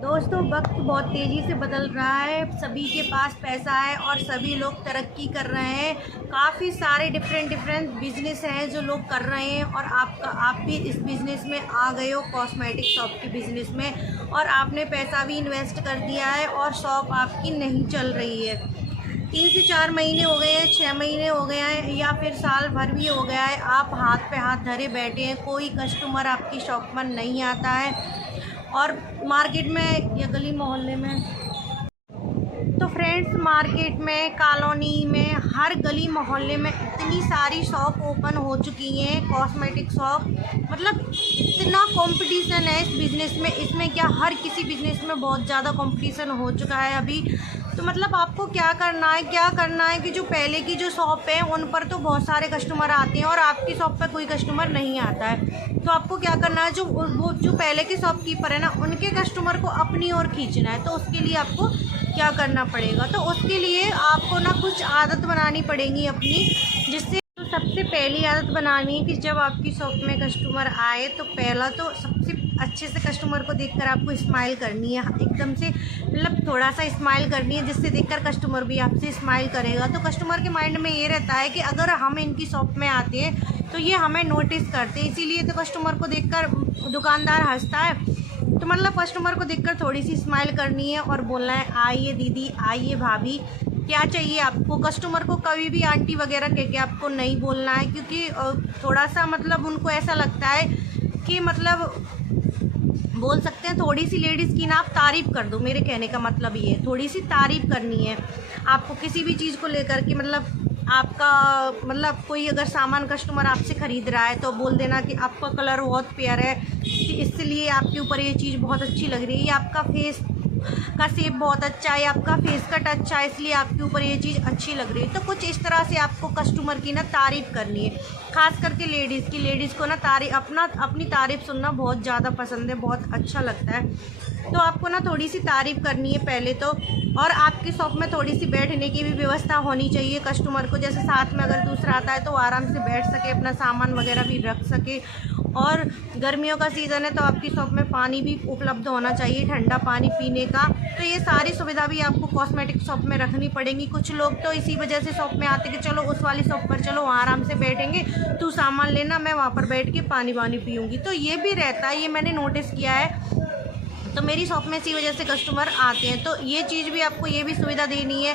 दोस्तों, वक्त बहुत तेज़ी से बदल रहा है। सभी के पास पैसा है और सभी लोग तरक्की कर रहे हैं। काफ़ी सारे डिफरेंट बिजनेस हैं जो लोग कर रहे हैं और आप भी इस बिज़नेस में आ गए हो, कॉस्मेटिक शॉप के बिज़नेस में, और आपने पैसा भी इन्वेस्ट कर दिया है और शॉप आपकी नहीं चल रही है। 3 से 4 महीने हो गए हैं, 6 महीने हो गए हैं, या फिर साल भर भी हो गया है, आप हाथ पे हाथ धरे बैठे हैं, कोई कस्टमर आपकी शॉप पर नहीं आता है। और मार्केट में या गली मोहल्ले में, तो फ्रेंड्स, मार्केट में, कॉलोनी में, हर गली मोहल्ले में इतनी सारी शॉप ओपन हो चुकी हैं, कॉस्मेटिक शॉप। मतलब इतना कंपटीशन है इस बिज़नेस में। इसमें क्या, हर किसी बिज़नेस में बहुत ज़्यादा कंपटीशन हो चुका है अभी। तो मतलब आपको क्या करना है कि जो पहले की जो शॉप है उन पर तो बहुत सारे कस्टमर आते हैं और आपकी शॉप पर कोई कस्टमर नहीं आता है। तो आपको क्या करना है, जो पहले के शॉपकीपर है ना, उनके कस्टमर को अपनी ओर खींचना है। तो उसके लिए आपको क्या करना पड़ेगा, तो उसके लिए आपको ना कुछ आदत बनानी पड़ेगी अपनी, जिससे तो सबसे पहली आदत बनानी है कि जब आपकी शॉप में कस्टमर आए तो पहला तो सबसे अच्छे से कस्टमर को देखकर आपको स्माइल करनी है। एकदम से मतलब थोड़ा सा स्माइल करनी है, जिससे देखकर कस्टमर भी आपसे स्माइल करेगा। तो कस्टमर के माइंड में ये रहता है कि अगर हम इनकी शॉप में आते हैं तो ये हमें नोटिस करते हैं, इसीलिए तो कस्टमर को देखकर दुकानदार हंसता है। तो मतलब कस्टमर को देखकर थोड़ी सी स्माइल करनी है और बोलना है, आइए दीदी, आइए भाभी, क्या चाहिए आपको। कस्टमर को कभी भी आंटी वगैरह कह के आपको नहीं बोलना है, क्योंकि थोड़ा सा मतलब उनको ऐसा लगता है कि मतलब बोल सकते हैं थोड़ी सी लेडीज़ की ना आप तारीफ़ कर दो। मेरे कहने का मतलब ये है, थोड़ी सी तारीफ़ करनी है आपको किसी भी चीज़ को लेकर के। मतलब आपका मतलब कोई अगर सामान कस्टमर आपसे ख़रीद रहा है तो बोल देना कि आपका कलर बहुत प्यारा है, इसलिए आपके ऊपर ये चीज़ बहुत अच्छी लग रही है, या आपका फेस का शेप बहुत अच्छा है, आपका फेस कट अच्छा है, इसलिए आपके ऊपर ये चीज़ अच्छी लग रही है। तो कुछ इस तरह से आपको कस्टमर की ना तारीफ़ करनी है। ख़ास करके लेडीज़ को ना अपनी तारीफ़ सुनना बहुत ज़्यादा पसंद है, बहुत अच्छा लगता है। तो आपको ना थोड़ी सी तारीफ़ करनी है पहले तो। और आपकी शॉप में थोड़ी सी बैठने की भी व्यवस्था होनी चाहिए कस्टमर को, जैसे साथ में अगर दूसरा आता है तो आराम से बैठ सके, अपना सामान वगैरह भी रख सके। और गर्मियों का सीज़न है तो आपकी शॉप में पानी भी उपलब्ध होना चाहिए, ठंडा पानी पीने का। तो ये सारी सुविधा भी आपको कॉस्मेटिक शॉप में रखनी पड़ेंगी। कुछ लोग तो इसी वजह से शॉप में आते कि चलो उस वाली शॉप पर चलो, वहाँ आराम से बैठेंगे, तू सामान लेना, मैं वहाँ पर बैठ के पानी वानी पीऊँगी। तो ये भी रहता है, ये मैंने नोटिस किया है। तो मेरी शॉप में इसी वजह से कस्टमर आते हैं। तो ये चीज़ भी आपको ये भी सुविधा देनी है।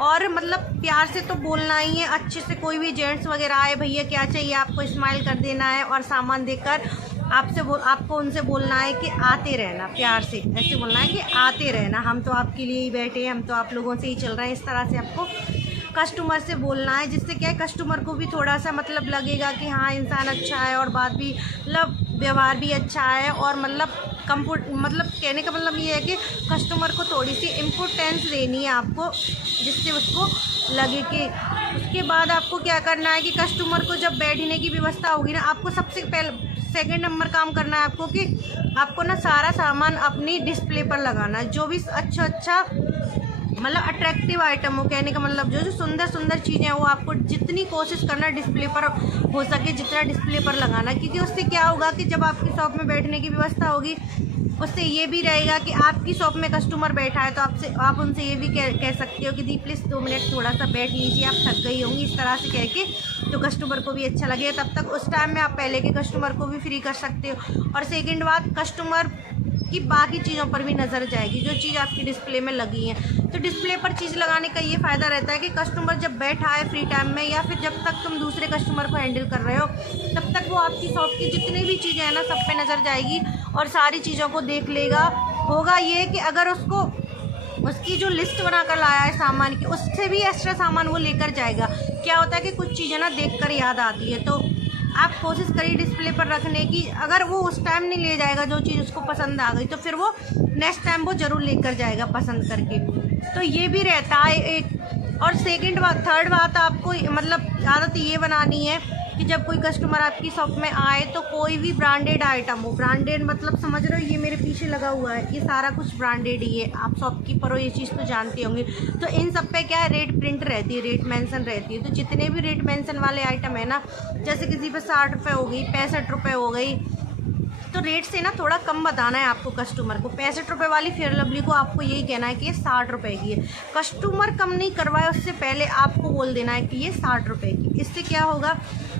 और मतलब प्यार से तो बोलना ही है, अच्छे से। कोई भी जेंट्स वगैरह आए, भैया क्या चाहिए, आपको स्माइल कर देना है और सामान देकर आपको उनसे बोलना है कि आते रहना। प्यार से ऐसे बोलना है कि आते रहना, हम तो आपके लिए ही बैठे हैं, हम तो आप लोगों से ही चल रहे हैं। इस तरह से आपको कस्टमर से बोलना है, जिससे क्या है, कस्टमर को भी थोड़ा सा मतलब लगेगा कि हाँ, इंसान अच्छा है और बात भी मतलब व्यवहार भी अच्छा है। और मतलब कहने का मतलब ये है कि कस्टमर को थोड़ी सी इम्पोर्टेंस देनी है आपको, जिससे उसको लगे कि। उसके बाद आपको क्या करना है कि कस्टमर को जब बैठने की व्यवस्था होगी ना, आपको सबसे पहले सेकंड नंबर काम करना है आपको कि आपको ना सारा सामान अपनी डिस्प्ले पर लगाना है। जो भी अच्छा मतलब अट्रैक्टिव आइटम हो, कहने का मतलब जो सुंदर चीज़ें हैं, वो आपको जितनी कोशिश करना डिस्प्ले पर हो सके, जितना डिस्प्ले पर लगाना। क्योंकि उससे क्या होगा कि जब आपकी शॉप में बैठने की व्यवस्था होगी, उससे ये भी रहेगा कि आपकी शॉप में कस्टमर बैठा है तो आप उनसे ये भी कह सकते हो कि दी प्लीज़ 2 मिनट थोड़ा सा बैठ लीजिए, आप थक गई होंगी, इस तरह से कह के। तो कस्टमर को भी अच्छा लगे। तब तक उस टाइम में आप पहले के कस्टमर को भी फ्री कर सकते हो। और सेकंड बात, कस्टमर की बाकी चीज़ों पर भी नज़र जाएगी, जो चीज़ आपकी डिस्प्ले में लगी है। तो डिस्प्ले पर चीज़ लगाने का ये फ़ायदा रहता है कि कस्टमर जब बैठा है फ्री टाइम में, या फिर जब तक तुम दूसरे कस्टमर को हैंडल कर रहे हो, तब तक वो आपकी शॉप की जितनी भी चीज़ें हैं ना, सब पे नज़र जाएगी और सारी चीज़ों को देख लेगा। होगा ये कि अगर उसकी जो लिस्ट बना कर लाया है सामान की, उससे भी एक्स्ट्रा सामान वो लेकर जाएगा। क्या होता है कि कुछ चीज़ें ना देख कर याद आती है। तो आप कोशिश करिए डिस्प्ले पर रखने की। अगर वो उस टाइम नहीं ले जाएगा, जो चीज़ उसको पसंद आ गई, तो फिर वो नेक्स्ट टाइम वो ज़रूर लेकर जाएगा पसंद करके। तो ये भी रहता है एक। और थर्ड बात आपको मतलब आदत ये बनानी है कि जब कोई कस्टमर आपकी शॉप में आए तो कोई भी ब्रांडेड आइटम हो। ब्रांडेड मतलब समझ रहे हो, ये मेरे पीछे लगा हुआ है, ये सारा कुछ ब्रांडेड ही है। आप शॉपकीपर हो, ये चीज़ तो जानते होंगे। तो इन सब पे क्या है, रेट प्रिंट रहती है, रेट मेंशन रहती है। तो जितने भी रेट मेंशन वाले आइटम है ना, जैसे किसी पे 60 रुपये हो गई, 65 रुपये हो गई, तो रेट से ना थोड़ा कम बताना है आपको कस्टमर को। 65 रुपये वाली फेयर लवली को आपको यही कहना है कि ये 60 रुपये की है। कस्टमर कम नहीं करवाए उससे पहले आपको बोल देना है कि ये 60 रुपये की। इससे क्या होगा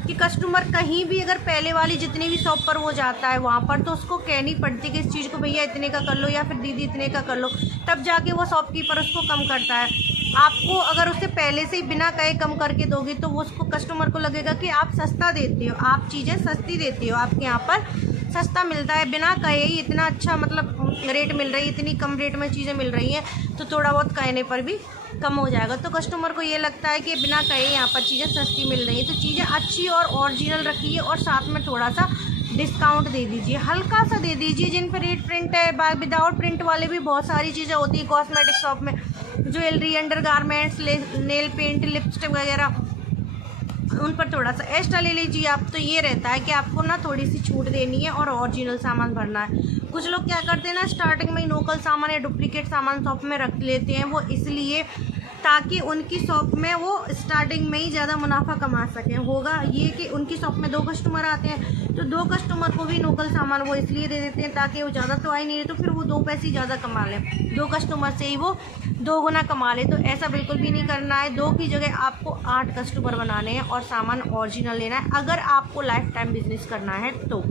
कि कस्टमर कहीं भी अगर पहले वाली जितनी भी शॉप पर वो जाता है वहाँ पर, तो उसको कहनी पड़ती कि इस चीज़ को भैया इतने का कर लो या फिर दीदी इतने का कर लो, तब जाके वो शॉपकीपर उसको कम करता है। आपको अगर उससे पहले से ही बिना कहे कम करके दोगे तो वो उसको कस्टमर को लगेगा कि आप सस्ता देते हो, आप चीज़ें सस्ती देते हो, आपके यहाँ पर सस्ता मिलता है, बिना कहे ही इतना अच्छा मतलब रेट मिल रही है, इतनी कम रेट में चीज़ें मिल रही हैं, तो थोड़ा बहुत कहने पर भी कम हो जाएगा। तो कस्टमर को ये लगता है कि बिना कहे यहाँ पर चीज़ें सस्ती मिल रही हैं, तो चीज़ें अच्छी और ओरिजिनल रखिए और साथ में थोड़ा सा डिस्काउंट दे दीजिए, हल्का सा दे दीजिए। जिन पर रेट प्रिंट है, विदाउट प्रिंट वाले भी बहुत सारी चीज़ें होती हैं कॉस्मेटिक शॉप में, jewellery, under garments, nail paint, lipstick वगैरह, उन पर थोड़ा सा एक्स्ट्रा ले लीजिए आप। तो ये रहता है कि आपको ना थोड़ी सी छूट देनी है और ओरिजिनल सामान भरना है। कुछ लोग क्या करते हैं ना, स्टार्टिंग में ही लोकल सामान या डुप्लीकेट सामान शॉप में रख लेते हैं, वो इसलिए ताकि उनकी शॉप में वो स्टार्टिंग में ही ज़्यादा मुनाफा कमा सकें। होगा ये कि उनकी शॉप में 2 कस्टमर आते हैं तो 2 कस्टमर को भी लोकल सामान वो इसलिए दे देते हैं ताकि वो ज़्यादा तो आए नहीं रहे, तो फिर वो 2 पैसे ज़्यादा कमा लें, 2 कस्टमर से ही वो 2 गुना कमा ले। तो ऐसा बिल्कुल भी नहीं करना है। 2 की जगह आपको 8 कस्टमर बनाने हैं और सामान ओरिजिनल लेना है अगर आपको लाइफ टाइम बिजनेस करना है। तो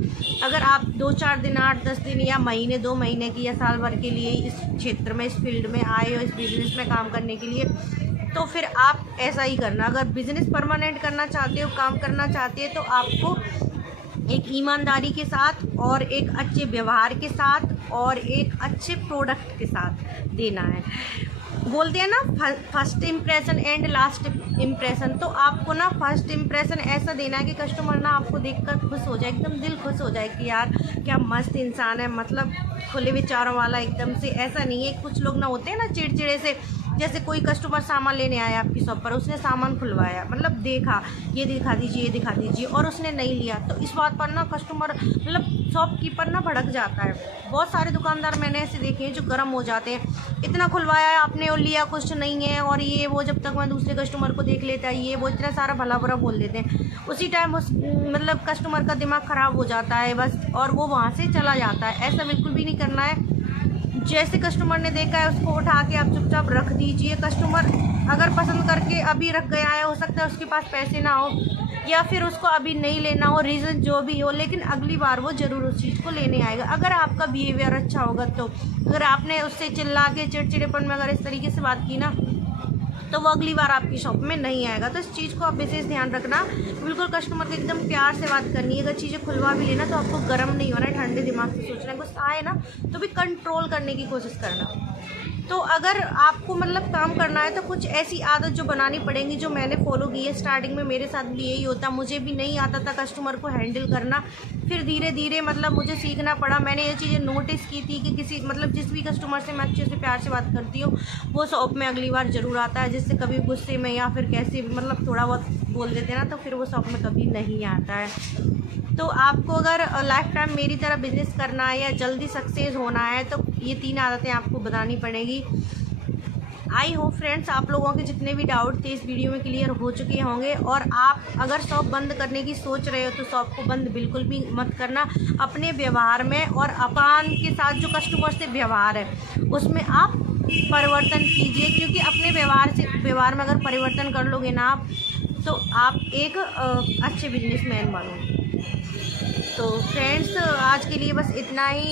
अगर आप 2-4 दिन, 8-10 दिन या महीने, 2 महीने की या साल भर के लिए इस क्षेत्र में, इस फील्ड में आए हो, इस बिज़नेस में काम करने के लिए, तो फिर आप ऐसा ही करना। अगर बिज़नेस परमानेंट करना चाहते हो, काम करना चाहते हैं, तो आपको एक ईमानदारी के साथ और एक अच्छे व्यवहार के साथ और एक अच्छे प्रोडक्ट के साथ देना है। बोलते हैं ना first impression and last impression, तो आपको ना फर्स्ट इम्प्रेशन ऐसा देना है कि कस्टमर ना आपको देखकर खुश हो जाए, एकदम दिल खुश हो जाए कि यार क्या मस्त इंसान है, मतलब खुले विचारों वाला एकदम से। ऐसा नहीं है, कुछ लोग ना होते हैं ना चिड़चिड़े से, जैसे कोई कस्टमर सामान लेने आया आपकी शॉप पर, उसने सामान खुलवाया, मतलब देखा ये दिखा दीजिए, ये दिखा दीजिए, और उसने नहीं लिया, तो इस बात पर ना कस्टमर मतलब शॉपकीपर ना भड़क जाता है। बहुत सारे दुकानदार मैंने ऐसे देखे हैं जो गर्म हो जाते हैं, इतना खुलवाया है आपने और लिया कुछ नहीं है, और ये वो, जब तक मैं दूसरे कस्टमर को देख लेता है, ये वो इतना सारा भला बुरा बोल देते हैं। उसी टाइम उस मतलब कस्टमर का दिमाग ख़राब हो जाता है बस, और वो वहाँ से चला जाता है। ऐसा बिल्कुल भी नहीं करना है। जैसे कस्टमर ने देखा है उसको उठा के आप चुपचाप रख दीजिए। कस्टमर अगर पसंद करके अभी रख गया है, हो सकता है उसके पास पैसे ना हो या फिर उसको अभी नहीं लेना हो, रीज़न जो भी हो, लेकिन अगली बार वो ज़रूर उस चीज़ को लेने आएगा अगर आपका बिहेवियर अच्छा होगा। तो अगर आपने उससे चिल्ला के चिड़चिड़ेपन में अगर इस तरीके से बात की ना, तो वो अगली बार आपकी शॉप में नहीं आएगा। तो इस चीज़ को आप विशेष ध्यान रखना। बिल्कुल कस्टमर को एकदम प्यार से बात करनी है। अगर चीज़ें खुलवा भी लेना तो आपको गर्म नहीं होना है, ठंडे दिमाग से सोचना है। गुस्सा आए ना तो भी कंट्रोल करने की कोशिश करना। तो अगर आपको मतलब काम करना है तो कुछ ऐसी आदत जो बनानी पड़ेंगी जो मैंने फॉलो की है। स्टार्टिंग में मेरे साथ भी यही होता, मुझे भी नहीं आता था कस्टमर को हैंडल करना, फिर धीरे धीरे मतलब मुझे सीखना पड़ा। मैंने ये चीज़ें नोटिस की थी कि किसी मतलब जिस भी कस्टमर से मैं अच्छे से प्यार से बात करती हूँ वो शॉप में अगली बार ज़रूर आता है, जिससे कभी गुस्से में या फिर कैसे मतलब थोड़ा बहुत बोल देते ना तो फिर वो शॉप में कभी नहीं आता है। तो आपको अगर लाइफ टाइम मेरी तरह बिजनेस करना है या जल्दी सक्सेस होना है तो ये 3 आदतें आपको बतानी पड़ेगी। आई होप फ्रेंड्स आप लोगों के जितने भी डाउट थे इस वीडियो में क्लियर हो चुके होंगे। और आप अगर शॉप बंद करने की सोच रहे हो तो शॉप को बंद बिल्कुल भी मत करना। अपने व्यवहार में और अपान के साथ जो कस्टमर से व्यवहार है उसमें आप परिवर्तन कीजिए, क्योंकि अपने व्यवहार में अगर परिवर्तन कर लोगे ना आप तो आप एक अच्छे बिजनेसमैन बनोगे। तो फ्रेंड्स आज के लिए बस इतना ही।